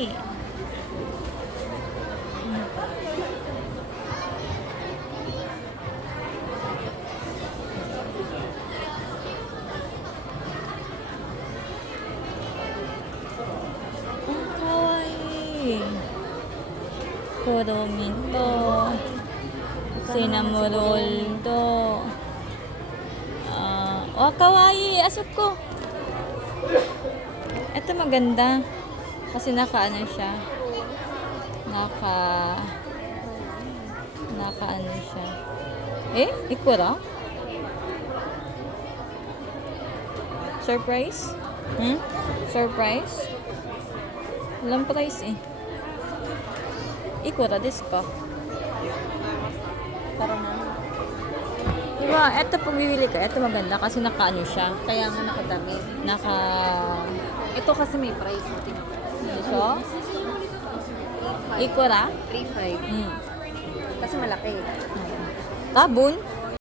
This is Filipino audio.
Ang kawaii. Kurumin to. Cinnamoroll to. Oh, kawaii. Asok ko. Ito maganda. Kasi naka-ano siya. Naka-ano siya. Ikura? Surprise? Surprise? Walang price Ikura desu ka? Parang na. Diba, eto pag bibili ka, eto maganda kasi naka-ano siya. Kaya nga nakadami. Ito kasi may price. So, Ikura? 3.5. Kasi malaki. Tabon?